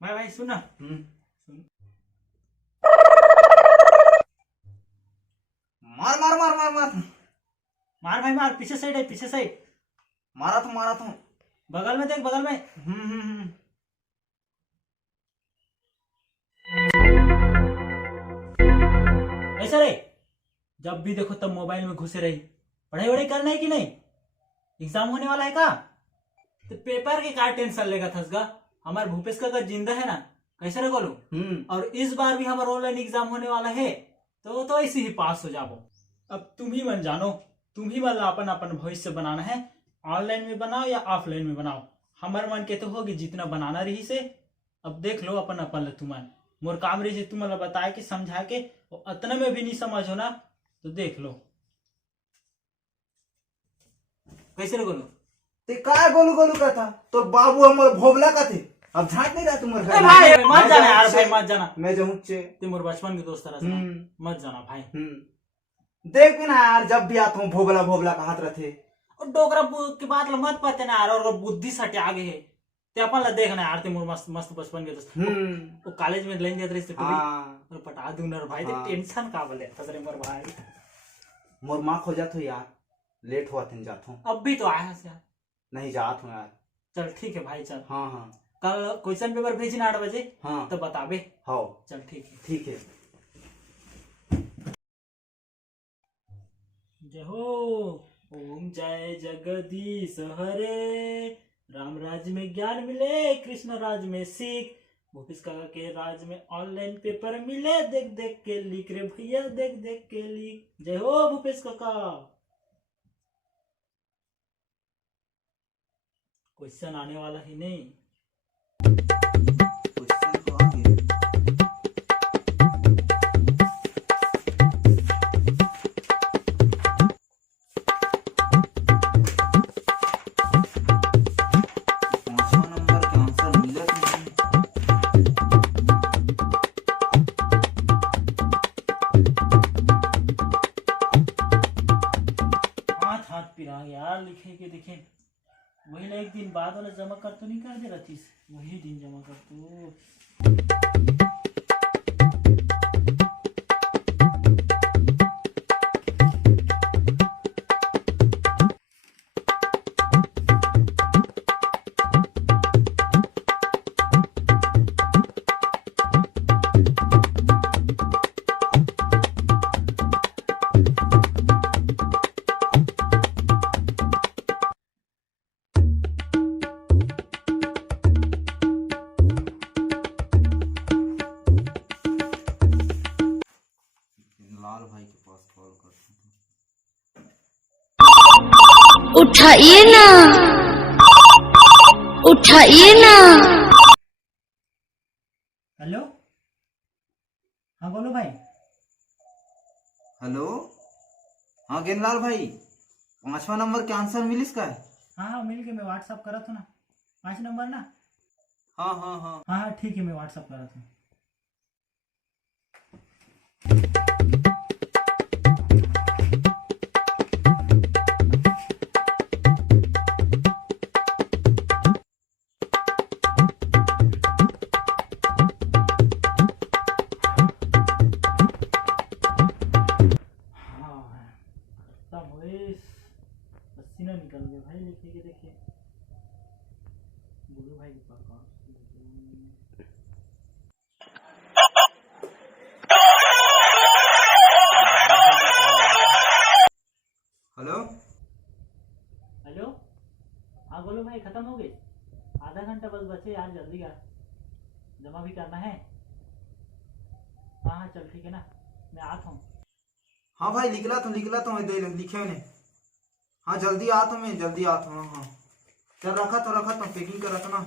भाई सुन ना। सुन। मार मार मार मार मार मार भाई मार, पीछे साइड है, पीछे साइड। मारा था। बगल में देख, बगल में। ऐसा रे, जब भी देखो तब मोबाइल में घुसे रही। पढ़ाई वढ़ाई करना है कि नहीं? एग्जाम होने वाला है का? तो पेपर के का टेंशन लेगा थसगा। हमारे भूपेश का अगर जिंदा है ना, कैसे रे बोलू। और इस बार भी हमारा ऑनलाइन एग्जाम होने वाला है, तो ऐसे ही पास हो जाओ। अब तुम ही मन जानो, तुम ही वाला अपन अपन भविष्य बनाना है। ऑनलाइन में बनाओ या ऑफलाइन में बनाओ, हमारे मन के तो होगी जितना बनाना रही से। अब देख लो अपन अपन तुमन, मोर काम रही से तुम बताए कि समझा के, उतना में भी नहीं समझ हो ना तो देख लो। कैसे रे बोलो। ते काय गोलू गोलू का था तो बाबू हमर भोबला का थे। अब झाट नहीं रहा तुम्हारे घर भाई मत जाना यार, भाई मत जाना। मैं जाऊं चे तुम मोर बचपन के दोस्त रहा, मत जाना भाई। देख ना यार, जब भी आता हूँ भोबला भोबला का हाथ रहते। और डोगरा की बात मत पते ना यार, और बुद्धि सटे आगे है ते अपन ला देखना यार। ते मोर मस्त मस्त बचपन के दोस्त वो कॉलेज में लाइन जात रही और पटा दूंगा भाई। ते टेंशन का बोले तसरे मोर भाई। मोर माँ खो जात हो यार, लेट हुआ थे जात हूँ। अब भी तो आया से यार। नहीं जात हूँ यार। चल ठीक है भाई, चल। हाँ कल क्वेश्चन पेपर भेजना 8 बजे। हाँ तो बताबे। हाँ चल ठीक है। ठीक है। जय हो ओम जय जगदीश हरे। राम राज्य में ज्ञान मिले, कृष्ण राज में सीख। भूपेश काका के राज में ऑनलाइन पेपर मिले, देख देख के लिख रे भैया, देख देख के लिख। जय हो भूपेश काका। क्वेश्चन आने वाला ही नहीं। हाथ पिरा यार लिखे के देखे। वही ना एक दिन बाद वाला जमा कर तो नहीं कर दे रही, वही दिन जमा कर तो। लाल भाई के पास कॉल करता हूँ। उठाइए ना, उठाइए ना। हेलो, हाँ बोलो भाई। हेलो, हाँ गेनलाल भाई, 5वां नंबर के आंसर मिलिस का? हाँ मिल के मैं व्हाट्सअप करा था ना, 5 नंबर ना। हाँ हाँ ठीक है, मैं व्हाट्सअप करा था। पसीना निकल गया भाई लिखने के। देखिए गुरु भाई के पास हेलो हेलो, हाँ बोलो भाई। खत्म हो गई? आधा घंटा बस बचे यार, जल्दी यार, जमा भी करना है। हाँ चल ठीक है ना, मैं आता हूँ। हाँ भाई निकला तो मैं दे लिखे ने। हाँ जल्दी आता हूँ, मैं जल्दी आता हूँ। हाँ चल रखा तो पैकिंग करा था ना।